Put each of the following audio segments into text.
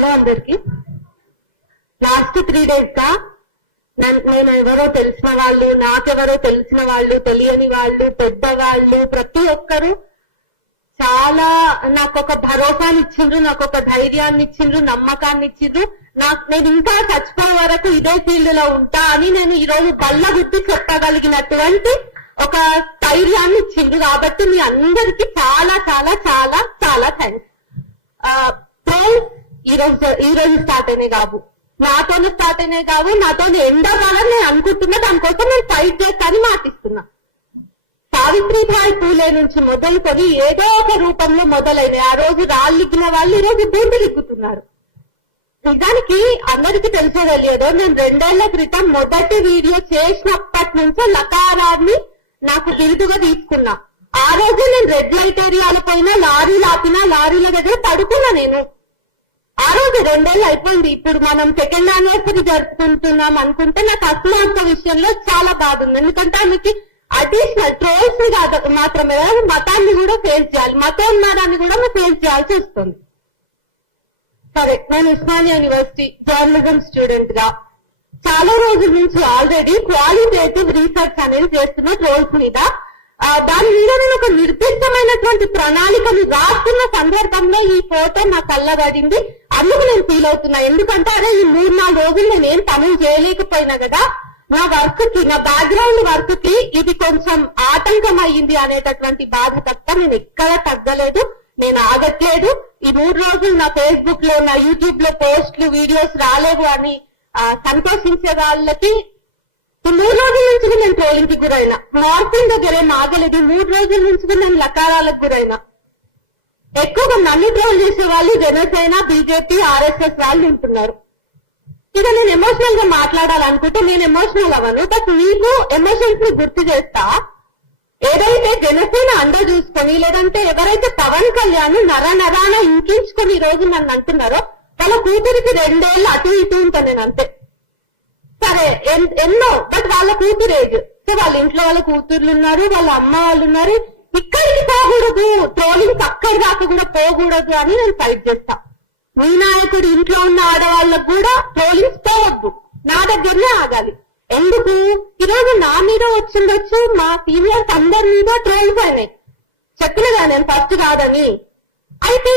Hello అందరికి. Last 3 days గా నేను ఎవరో తెలిసిన వాళ్ళు, నాకెవరో తెలిసిన వాళ్ళు, తెలియని వాళ్ళు, పెద్దవాళ్ళు, ప్రతి ఒక్కరు చాలా నాకు ఒక భరోసాని ఇచ్చిండ్రు, నాకు ఒక ధైర్యాన్ని ఇచ్చిండ్రు, నమ్మకాన్ని ఇచ్చిండ్రు. నేను ఇంకా చచ్చిపోయే వరకు ఇదే ఫీల్డ్ లో ఉంటా అని నేను ఈ రోజు బల్ల గుర్తి చెప్పగలిగినటువంటి ఒక ధైర్యాన్ని ఇచ్చిండ్రు. కాబట్టి మీ అందరికి చాలా చాలా చాలా చాలా థ్యాంక్స్. ఈ రోజు స్టార్ట్ అయినాయి కావు, నాతోనే స్టార్ట్ అయినాయి కావు, నాతో ఎండగాలని నేను అనుకుంటున్నా. దానికోసం నేను ఫైట్ చేస్తానని మాటిస్తున్నా. సావిత్రిబాయి పూలే నుంచి మొదలుకొని ఏదో ఒక రూపంలో మొదలైనవి. ఆ రోజు రాళ్ళిగ్గిన వాళ్ళు ఈ రోజు బూందులిక్కుతున్నారు. నిజానికి అందరికీ తెలిసే తెలియదు, నేను 2 ఏళ్ల క్రితం మొదటి వీడియో చేసినప్పటి నుంచే లకారాన్ని నాకు ఇరుదుగా తీసుకున్నా. ఆ రోజు నేను రెడ్ లైట్ ఏరియాల పైన లారీలు ఆపినా, లారీల దగ్గర పడుకున్నా. నేను ఆ రోజు 2 ఏళ్ళు అయిపోయింది. ఇప్పుడు మనం 2nd anniversary జరుపుకుంటున్నాం అనుకుంటే నాకు అసలు విషయంలో చాలా బాధ ఉంది. ఎందుకంటే ఆమెకి అడిషనల్ ట్రోల్స్ మాత్రమే మతాన్ని కూడా ఫేస్ చేయాలి, మతోన్మాదాన్ని కూడా మేము ఫేస్ చేయాల్సి వస్తుంది. సరే, నేను ఉస్మానియా యూనివర్సిటీ జర్నలిజం స్టూడెంట్ గా చాలా రోజుల నుంచి ఆల్రెడీ క్వాలిటేటివ్ రీసెర్చ్ అనేది చేస్తున్న ట్రోల్స్ మీద. దాని మీద నేను ఒక నిర్దిష్టమైనటువంటి ప్రణాళికను రాస్తున్న సందర్భంలో ఈ ఫోటో నా కళ్ళబడింది. అందుకు నేను ఫీల్ అవుతున్నా. ఎందుకంటే అదే ఈ 3-4 రోజులు నేనేం పనులు చేయలేకపోయినా కదా, నా వర్క్ కి, నా బ్యాక్గ్రౌండ్ వర్క్ కి ఇది కొంచెం ఆటంకం అయ్యింది అనేటటువంటి బాధ తప్ప నేను ఎక్కడ తగ్గలేదు, నేను ఆగట్లేదు. ఈ 3 రోజులు నా ఫేస్బుక్ లో, నా యూట్యూబ్ లో పోస్టులు, వీడియోస్ రాలేవు అని సంతోషించే వాళ్ళకి ఈ 3 రోజుల నుంచి నేను ట్రోలింగ్ కి గురైనా. మార్పింగ్ దగ్గరే ఆగలేదు. 3 రోజుల నుంచి నేను లకారాలకు గురైనా. ఎక్కువగా నన్ను ట్రోల్ చేసే వాళ్ళు జనసేన, బీజేపీ, ఆర్ఎస్ఎస్ వాళ్ళు ఉంటున్నారు. ఇక నేను ఎమోషనల్ గా మాట్లాడాలనుకుంటే నేను ఎమోషనల్ అవ్వను. బట్ మీకు ఎమోషన్స్ ని గుర్తు చేస్తా. ఏదైతే జనసేన అండ చూసుకొని, లేదంటే ఎవరైతే పవన్ కళ్యాణ్ నరాన ఇంకించుకొని ఈ రోజు నన్ను అంటున్నారో వాళ్ళ కూతురికి 2 ఏళ్ళు అటు ఇటు ఉంటాను నేను, అంతే. సరే, ఎన్నో, బట్ వాళ్ళ కూతురు ఏజ్. సో వాళ్ళ ఇంట్లో వాళ్ళ కూతుర్లు ఉన్నారు, వాళ్ళ అమ్మ వాళ్ళు ఉన్నారు. ఇక్కడికి పోకూడదు, ట్రోలింగ్ అక్కడి దాకా కూడా పోకూడదు అని నేను ఫైట్ చేస్తా. మీ నాయకుడు ఇంట్లో ఉన్న ఆడవాళ్ళకు కూడా ట్రోలింగ్స్ పోవద్దు, నా దగ్గరనే ఆగాలి. ఎందుకు? ఈరోజు నా మీద వచ్చిండొచ్చు, మా సీనియర్స్ అందరి మీద ట్రోల్స్ అయినాయి. చెప్పినగా నేను ఫస్ట్ కాదని. అయితే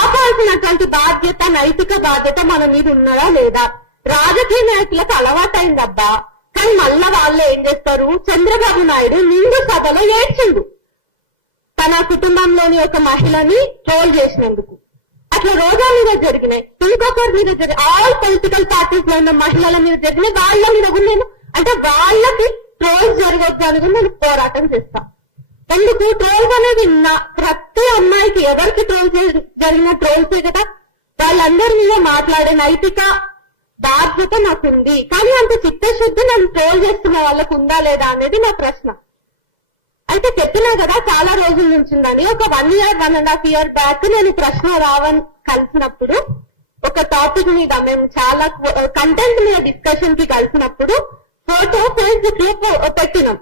ఆపాల్సినటువంటి బాధ్యత, నైతిక బాధ్యత మన మీద ఉన్నదా లేదా? రాజకీయ నాయకులకు అలవాటైందబ్బా. కానీ మళ్ళా వాళ్ళు ఏం చేస్తారు? చంద్రబాబు నాయుడు నిండు సభలో ఏడ్చిండు తన కుటుంబంలోని ఒక మహిళని ట్రోల్ చేసినందుకు. అట్లా రోజా మీద జరిగినాయి, ఇంకొకరి మీద జరిగిన, ఆల్ పొలిటికల్ పార్టీస్ లో ఉన్న మహిళల మీద జరిగినాయి. వాళ్ళ మీద కూడా నేను, అంటే వాళ్ళకి ట్రోల్స్ జరగవచ్చు అని కూడా నేను పోరాటం చేస్తా. ఎందుకు? ట్రోల్స్ అనేది ప్రతి అమ్మాయికి, ఎవరికి ట్రోల్ జరిగిన ట్రోల్సే కదా. వాళ్ళందరి మీద మాట్లాడే నైతిక బాధ్యత నాకుంది. కానీ అంత చిత్తశుద్ధి నన్ను ట్రోల్ చేస్తున్న వాళ్ళకు ఉందా లేదా అనేది నా ప్రశ్న. అయితే చెప్పినా కదా చాలా రోజుల నుంచి ఉందని. ఒక 1 year, 1.5 year బ్యాక్ నేను ప్రశ్న రావణ్ కలిసినప్పుడు ఒక టాపిక్ మీద, మేము చాలా కంటెంట్ మీద డిస్కషన్ కి కలిసినప్పుడు ఫోటో ఫేస్బుక్ లో పెట్టినాం.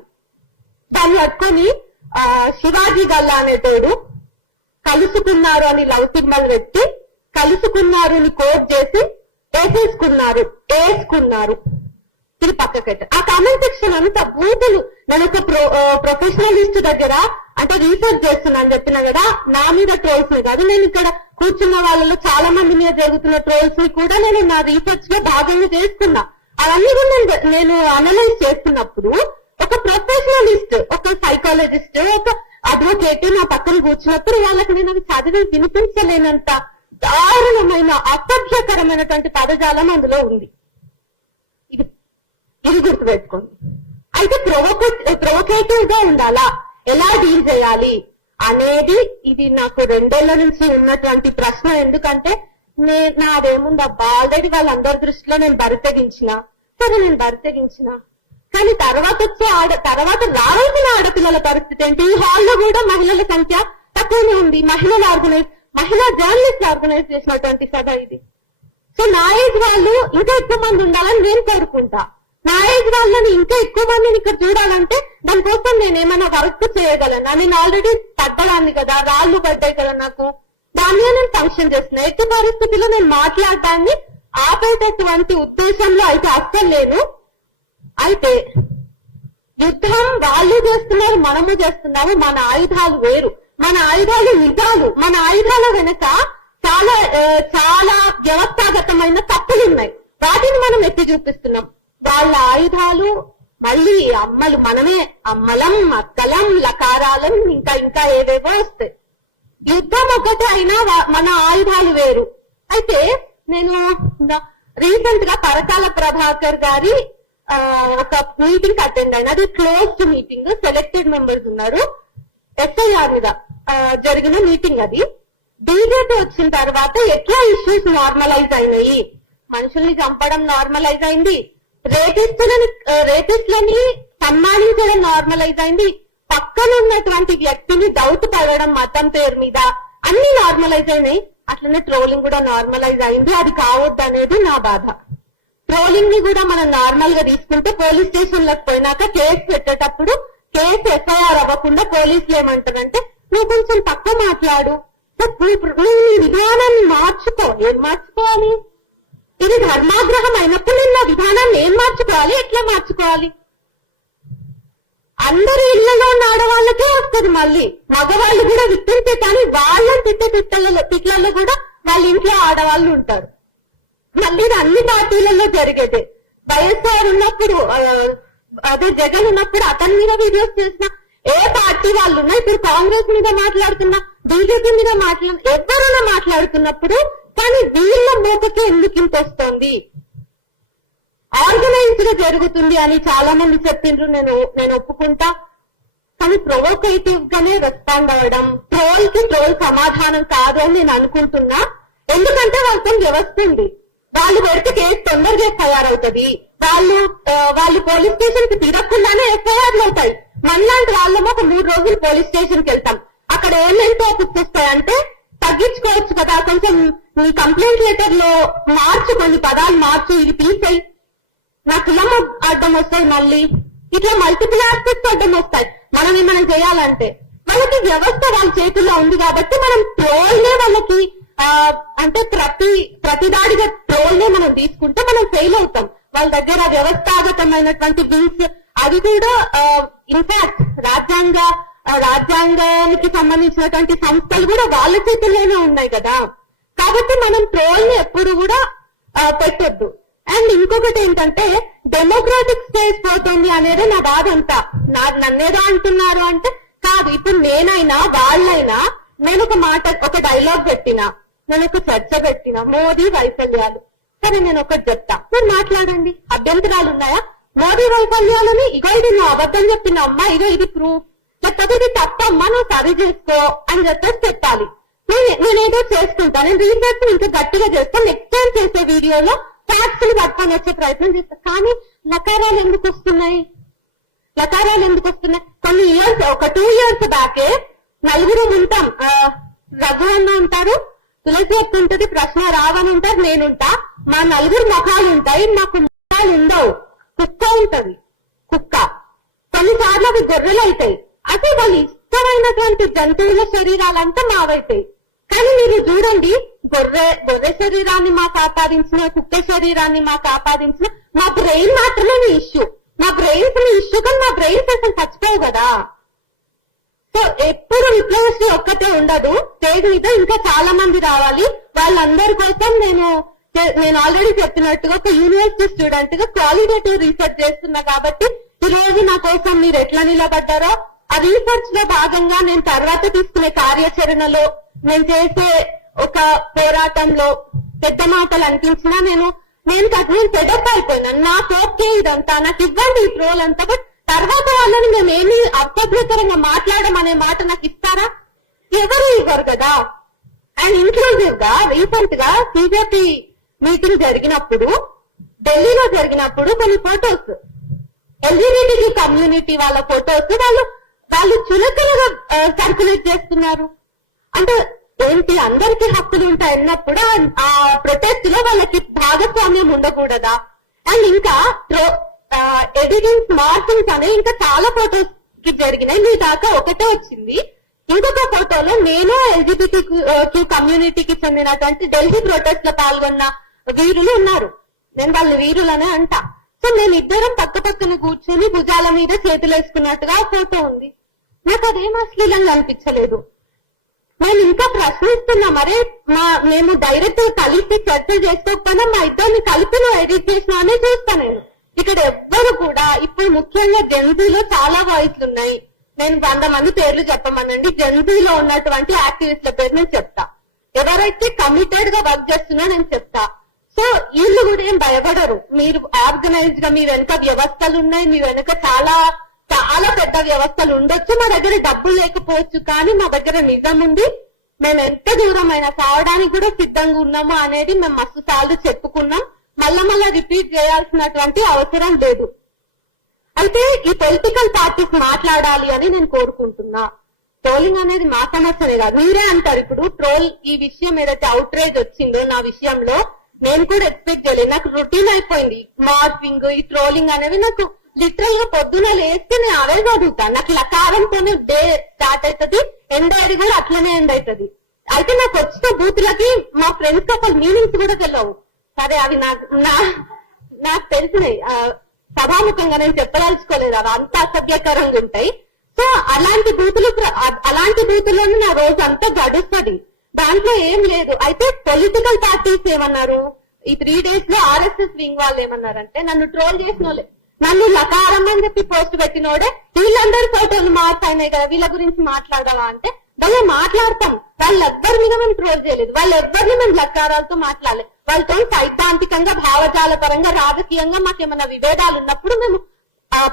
దాన్ని పట్టుకొని శివాజీ గల్లా అనేటోడు కలుసుకున్నారు అని లవ్ సింబల్ పెట్టి, కలుసుకున్నారు అని కోట్ చేసి వేసుకున్నారు ఇది పక్కకైతే. ఆ కామెంట్ సెక్షన్ అంతా బూతులు. నేను ఒక ప్రొఫెషనలిస్ట్ దగ్గర అంటే రీసెర్చ్ చేస్తున్నాను చెప్పినా కదా, నా మీద ట్రోల్స్ ని కాదు, నేను ఇక్కడ కూర్చున్న వాళ్ళలో చాలా మంది మీద జరుగుతున్న ట్రోల్స్ ని కూడా నేను నా రీసెర్చ్ లో భాగంగా చేసుకున్నా. అవన్నీ కూడా నేను అనలైజ్ చేస్తున్నప్పుడు ఒక ప్రొఫెషనలిస్ట్, ఒక సైకాలజిస్ట్, ఒక అడ్వకేట్ నా పక్కన కూర్చున్నప్పుడు వాళ్ళకి నేను చదివి వినిపించలేనంత దారుణమైన, అసభ్యకరమైనటువంటి పదజాలం అందులో ఉంది. ఇది గుర్తుపెట్టుకోండి. అయితే ప్రొవోకేటివ్ గా ఉండాలా, ఎలా డీల్ చేయాలి అనేది ఇది నాకు 2 ఏళ్ల నుంచి ఉన్నటువంటి ప్రశ్న. ఎందుకంటే నాదేముందబ్బా, ఆల్రెడీ వాళ్ళందరి దృష్టిలో నేను బరితెగించిన. సరే, నేను బరితెగించిన, కానీ తర్వాత రావాల్సిన ఆడపిల్లల పరిస్థితి ఏంటి? ఈ హాల్లో కూడా మహిళల సంఖ్య తక్కువనే ఉంది. మహిళా జర్నలిస్ట్ ఆర్గనైజ్ చేసినటువంటి సభ ఇది. సో నా ఏజ్ వాళ్ళు ఇంకా ఎక్కువ మంది ఉండాలని నేను కోరుకుంటా. నా ఏజ్ వాళ్ళని ఇంకా ఎక్కువ మందిని ఇక్కడ చూడాలంటే దానికోసం నేను ఏమైనా వర్క్ చేయగలనా? నేను ఆల్రెడీ పట్టడాన్ని కదా, రాళ్లు పడ్డాయి కదా నాకు. దాన్ని నేను ఫంక్షన్ చేస్తున్నా. ఎట్టి పరిస్థితుల్లో నేను మాట్లాడడాన్ని ఆపేటటువంటి ఉద్దేశంలో అయితే అస్సలు లేను. అయితే యుద్ధం వాళ్ళు చేస్తున్నారు, మనము చేస్తున్నాము. మన ఆయుధాలు వేరు, మన ఆయుధాలు నిజాలు. మన ఆయుధాల వెనక చాలా చాలా వ్యవస్థాగతమైన తప్పులున్నాయి, వాటిని మనం ఎత్తి చూపిస్తున్నాం. వాళ్ళ ఆయుధాలు మళ్ళీ అమ్మలు మనమే, అమ్మలం, అక్కలం, లకారాలం, ఇంకా ఇంకా ఏవేవో వస్తాయి. యుద్ధం ఒకటే అయినా మన ఆయుధాలు వేరు. అయితే నేను రీసెంట్ గా పరకాల ప్రభాకర్ గారి ఒక మీటింగ్ అటెండ్ అయినా. అది క్లోజ్డ్ మీటింగ్, సెలెక్టెడ్ మెంబర్స్ ఉన్నారు. ఎస్ఐఆర్ మీద జరిగిన మీటింగ్ అది. బీజేపీ వచ్చిన తర్వాత ఎట్లా ఇష్యూస్ నార్మలైజ్ అయినాయి, మనుషుల్ని చంపడం నార్మలైజ్ అయింది, రేపిస్టులని సన్మానించడం నార్మలైజ్ అయింది, పక్కన ఉన్నటువంటి వ్యక్తిని డౌట్ పడడం మతం పేరు మీద, అన్ని నార్మలైజ్ అయినాయి. అట్లనే ట్రోలింగ్ కూడా నార్మలైజ్ అయింది. అది కావద్దు అనేది నా బాధ. ట్రోలింగ్ ని కూడా మనం నార్మల్ గా తీసుకుంటే పోలీస్ స్టేషన్ లకు పోయినాక కేసు పెట్టేటప్పుడు కేసు ఎఫ్ఐఆర్ అవ్వకుండా పోలీసులు ఏమంటారంటే నువ్వు కొంచెం తక్కువ మాట్లాడు, నువ్వు నీ విధానాన్ని మార్చుకో. ఏం మార్చుకోవాలి? ఇది ధర్మాగ్రహం అయినప్పుడు నేను నా విధానాన్ని ఏం మార్చుకోవాలి, ఎట్లా మార్చుకోవాలి? అందరి ఇళ్లలో ఉన్న ఆడవాళ్ళకే వస్తుంది. మళ్ళీ మగవాళ్ళు కూడా విట్టించే, కానీ వాళ్ళని తిట్లలో కూడా వాళ్ళ ఇంట్లో ఆడవాళ్ళు ఉంటారు. మళ్ళీ ఇది అన్ని పార్టీలలో జరిగేదే. వైఎస్ఆర్ ఉన్నప్పుడు, అదే జగన్ ఉన్నప్పుడు అతని మీద వీడియోస్ చేసిన ఏ పార్టీ వాళ్ళు ఉన్నా, ఇప్పుడు కాంగ్రెస్ మీద మాట్లాడుతున్నా, బీజేపీ మీద ఎవరైనా మాట్లాడుతున్నప్పుడు కానీ వీళ్ళ మూతకి ఎందుకు ఇంత వస్తుంది? ఆర్గనైజ్ గా జరుగుతుంది అని చాలా మంది చెప్పిండ్రు, నేను ఒప్పుకుంటా. కానీ ప్రొవోకేటివ్ గానే రెస్పాండ్ అవ్వడం ట్రోల్ కి ట్రోల్ సమాధానం కాదు అని నేను అనుకుంటున్నా. ఎందుకంటే వాళ్ళతో వ్యవస్థ ఉంది, వాళ్ళు పెడితే కేసు తొందరగా తయారవుతుంది. వాళ్ళు పోలీస్ స్టేషన్ కి తిరగకుండానే ఎఫ్ఐఆర్లు అవుతాయి. మనలాంటి వాళ్ళము ఒక 3 రోజులు పోలీస్ స్టేషన్ కి వెళ్తాం. అక్కడ ఏమేమి టాపిక్స్ వస్తాయంటే తగ్గించుకోవచ్చు కదా, కొంచెం నీ కంప్లైంట్ లెటర్ లో మార్చు, కొన్ని పదాలు మార్చు, ఇది తీసేయి, నా కులం అడ్డం వస్తాయి, మళ్ళీ ఇట్లా మల్టిపుల్ ఆస్పెక్ట్స్ అడ్డం వస్తాయి. మనం ఏమైనా చేయాలంటే వాళ్ళకి వ్యవస్థ వాళ్ళ చేతుల్లో ఉంది కాబట్టి మనం ట్రోల్నే వాళ్ళకి అంటే ప్రతిదాడిగా ట్రోల్నే మనం తీసుకుంటే మనం ఫెయిల్ అవుతాం. వాళ్ళ దగ్గర వ్యవస్థాగతమైనటువంటి బిల్స్ అది కూడా ఇన్ఫాక్ట్ రాజ్యాంగానికి సంబంధించినటువంటి సంస్థలు కూడా వాళ్ళ చేతుల్లోనే ఉన్నాయి కదా. కాబట్టి మనం ట్రోల్ ని ఎప్పుడు కూడా పెట్టొద్దు. అండ్ ఇంకొకటి ఏంటంటే డెమోక్రాటిక్ స్టేజ్ పోతుంది అనేది నా బాధ అంతా. నన్నేదో అంటున్నారు అంటే కాదు. ఇప్పుడు నేనైనా వాళ్ళైనా నేను ఒక డైలాగ్ పెట్టినా, నేను ఒక చర్చ పెట్టినా, మోదీ వైఫల్యాలు, సరే నేను ఒకటి చెప్తా, మీరు మాట్లాడండి, అభ్యంతరాలు ఉన్నాయా? మోదీ వైఫల్యాలని ఇగో ఇది నువ్వు అబద్ధం చెప్తున్నా అమ్మా, ఇగో ఇది ప్రూఫ్, లేకపోతే ఇది తప్పమ్మా నువ్వు సరి చేసుకో అని చెప్పేసి చెప్పాలి. నేనేదో చేసుకుంటా, నేను రీసెర్చ్ ఇంకా గట్టిగా చేస్తాను. నెక్స్ట్ టైం చేసే వీడియోలో ఫ్యాక్ట్స్ ని పట్టుకొని వచ్చే ప్రయత్నం చేస్తాను. కానీ లకారాలు ఎందుకు వస్తున్నాయి? కొన్ని ఇయర్స్, ఒక 2 years బ్యాకే నలుగురు ఉంటాం. రఘు అన్న ఉంటారు, తులసి ఎత్తు ఉంటుంది, ప్రశ్న రావని ఉంటారు, నేనుంటా. మా నలుగురు ముఖాలు ఉంటాయి, మాకు ముఖాలు ఉండవు. కుక్క ఉంటది, కుక్క. కొన్నిసార్లు అవి గొర్రెలు అవుతాయి. అదే వాళ్ళు ఇష్టమైనటువంటి జంతువుల శరీరాలంతా మావైతాయి. కానీ మీరు చూడండి, గొర్రె శరీరాన్ని మాకు ఆపాదించిన, కుక్క శరీరాన్ని మాకు ఆపాదించిన, మా బ్రెయిన్ మాత్రమే మీ ఇష్యూ. మా బ్రెయిన్స్ మీ ఇష్యూ, కానీ మా బ్రెయిన్స్ అసలు చచ్చిపోవు కదా. సో ఎప్పుడు విప్లవశ్రీ ఒక్కటే ఉండదు, స్టేజ్ మీద ఇంకా చాలా మంది రావాలి. వాళ్ళందరి కోసం నేను ఆల్రెడీ చెప్పినట్టుగా ఒక యూనివర్సిటీ స్టూడెంట్ గా క్వాలిటేటివ్ రీసెర్చ్ చేస్తున్నా. కాబట్టి ఈ రోజు నా కోసం మీరు ఎట్లా నిలబడ్డారో ఆ రీసెర్చ్ లో భాగంగా నేను తర్వాత తీసుకునే కార్యాచరణలో, నేను చేసే ఒక పోరాటంలో పెద్ద మాటలు అనిపించినా నేను సెటప్ అయిపోయినాను. నాకు ఓకే ఇదంతా, నాకు ఇవ్వండి ఈ ట్రోల్ అంతా, బట్ తర్వాత వాళ్ళని మేము ఏమి అసభ్యకరంగా మాట్లాడమనే మాట నాకు ఇస్తారా? ఎవరు ఇవ్వరు కదా. అండ్ ఇంక్లూజివ్ గా రీసెంట్ గా బీజేపీ మీటింగ్ జరిగినప్పుడు, ఢిల్లీలో జరిగినప్పుడు కొన్ని ఫొటోస్, ఎల్జీబీటీ కమ్యూనిటీ వాళ్ళ ఫొటోస్ వాళ్ళు చులకనగా సర్క్యులేట్ చేస్తున్నారు. అంటే ఏంటి, అందరికీ హక్కులు ఉంటాయి అన్నప్పుడు ఆ ప్రొటెస్ట్ లో వాళ్ళకి భాగస్వామ్యం ఉండకూడదా? అండ్ ఇంకా ఎడిటింగ్స్, మార్కింగ్స్ అనే ఇంకా చాలా ఫొటోస్ కి జరిగినాయి. మీ దాకా ఒకటే వచ్చింది. ఇంకొక ఫోటోలో నేను ఎల్జిబిటి కమ్యూనిటీకి చెందినటువంటి ఢిల్లీ ప్రొటెస్ట్ లో పాల్గొన్న వీరులు ఉన్నారు. నేను వాళ్ళని వీరులనే అంటా. సో మేము ఇద్దరం పక్క పక్కన కూర్చొని భుజాల మీద చేతులు వేసుకున్నట్టుగా ఫోటో ఉంది. నాకు అదేం అశ్లీలంగా అనిపించలేదు. నేను ఇంకా ప్రశ్నిస్తున్నా, మరే మేము డైరెక్ట్ కలిసి చర్చలు చేసుకోకపోయినా మా ఇద్దరిని కలిపి నువ్వు ఎడిట్ చేసినా అనే చూస్తా నేను. ఇక్కడ ఎవ్వరు కూడా ఇప్పుడు ముఖ్యంగా జెన్జీలో చాలా వాయిస్లు ఉన్నాయి. నేను 100 మంది పేర్లు చెప్పమనండి. జెన్జీలో ఉన్నటువంటి యాక్టివిస్ట్ల పేరు నేను చెప్తా. ఎవరైతే కమిటెడ్ గా వర్క్ చేస్తున్నా నేను చెప్తా. సో వీళ్ళు కూడా ఏం భయపడరు. మీరు ఆర్గనైజ్డ్ గా మీ వెనుక వ్యవస్థలు ఉన్నాయి, మీ వెనుక చాలా చాలా పెద్ద వ్యవస్థలు ఉండొచ్చు. మా దగ్గర డబ్బులు లేకపోవచ్చు, కానీ మా దగ్గర నిజం ఉంది. మేము ఎంత దూరమైనా సావడానికి కూడా సిద్ధంగా ఉన్నాము అనేది మేము మస్తు సార్లు చెప్పుకున్నాం. మళ్ళా రిపీట్ చేయాల్సినటువంటి అవసరం లేదు. అయితే ఈ పొలిటికల్ పార్టీస్ మాట్లాడాలి అని నేను కోరుకుంటున్నా. ట్రోలింగ్ అనేది మా సమస్యనే కాదు. మీరే అంటారు ఇప్పుడు ట్రోల్ ఈ విషయం ఏదైతే అవుట్రేజ్ వచ్చిందో నా విషయంలో నేను కూడా ఎక్స్పెక్ట్ చేయలేదు. నాకు రొటీన్ అయిపోయింది మార్పింగ్, ఈ ట్రోలింగ్ అనేది. నాకు లిటరల్ గా పొద్దున లేస్తే నేను అవే చదువుతాను. నాకు లకారంతోనే డే స్టార్ట్ అవుతుంది, ఎండ్ అయ్యేది కూడా అట్లనే ఎండ్ అవుతుంది. అయితే నాకు వచ్చిన బూతులకి మా ఫ్రెండ్స్ అసలు మీనింగ్స్ కూడా తెలియవు. సరే అవి నాకు తెలిసినాయి, సభాముఖంగా నేను చెప్పదలుచుకోలేదు. అవి అంత అసభ్యకరంగా ఉంటాయి. సో అలాంటి బూతులను నా రోజు అంతా గడుస్తుంది. దాంట్లో ఏం లేదు. అయితే పొలిటికల్ పార్టీస్ ఏమన్నారు, ఈ 3 days లో ఆర్ఎస్ఎస్ వింగ్ వాళ్ళు ఏమన్నారంటే, నన్ను ట్రోల్ చేసిన వాళ్ళే, నన్ను లకారం అని చెప్పి పోస్ట్ పెట్టినోడే వీళ్ళందరి ఫోటోలు మార్చాయినాయి కదా, వీళ్ళ గురించి మాట్లాడాలా అంటే వాళ్ళు మాట్లాడతాం. వాళ్ళెవ్వరి మీద మేము ట్రోల్ చేయలేదు, వాళ్ళెవ్వరిని మేము లకారాలతో మాట్లాడలేదు. వాళ్ళతో సైద్ధాంతికంగా, భావజాల పరంగా, రాజకీయంగా మాకేమన్నా విభేదాలు ఉన్నప్పుడు మేము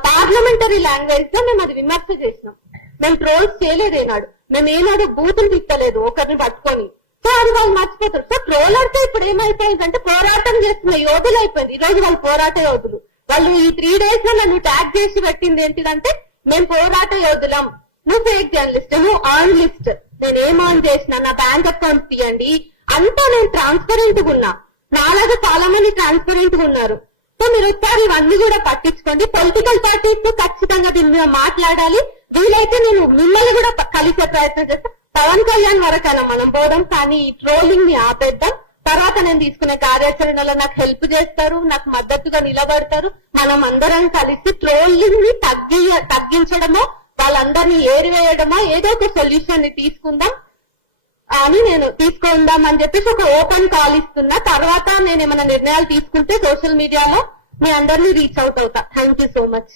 పార్లమెంటరీ లాంగ్వేజ్ లో మేము అది విమర్శ చేసినాం. మేము ట్రోల్స్ చేయలేదేనాడు, మేము ఏనాడు బూతులు తిట్టలేదు ఒకరిని పట్టుకొని. సో అది వాళ్ళు మర్చిపోతారు. సో ట్రోలర్స్ ఇప్పుడు ఏమైపోయిందంటే పోరాటం చేస్తున్న యోధులు అయిపోయింది. ఈ రోజు వాళ్ళు పోరాట యోధులు. వాళ్ళు ఈ 3 days లో నన్ను ట్యాగ్ చేసి పెట్టింది ఏంటిదంటే, మేము పోరాట యోధులం, నువ్వు ఫేక్ జర్నలిస్ట్, నువ్వు ఆన్ లిస్ట్. నేను ఏం ఆన్ చేసినా, నా బ్యాంక్ అకౌంట్ తీయండి, అంతా నేను ట్రాన్స్పరెంట్ గా ఉన్నా. నాలాగా చాలా మంది ట్రాన్స్పరెంట్ గా ఉన్నారు. సో మీరు ఒకసారి ఇవన్నీ కూడా పట్టించుకోండి. పొలిటికల్ పార్టీస్ ఖచ్చితంగా దీని మీద మాట్లాడాలి. వీలైతే నేను మిమ్మల్ని కూడా కలిసే ప్రయత్నం చేస్తాను. పవన్ కళ్యాణ్ వరకైనా మనం పోదాం, కానీ ఈ ట్రోలింగ్ ని ఆపేద్దాం. తర్వాత నేను తీసుకునే కార్యాచరణలో నాకు హెల్ప్ చేస్తారు, నాకు మద్దతుగా నిలబడతారు. మనం అందరం కలిసి ట్రోలింగ్ ని తగ్గించడమో, వాళ్ళందరినీ ఏరివేయడమో, ఏదో ఒక సొల్యూషన్ ని తీసుకుందాం అని చెప్పేసి ఒక ఓపెన్ కాల్ ఇస్తున్నా. తర్వాత నేను ఏమైనా నిర్ణయాలు తీసుకుంటే సోషల్ మీడియాలో మీ అందరినీ రీచ్ అవుట్ అవుతా. Thank you so much.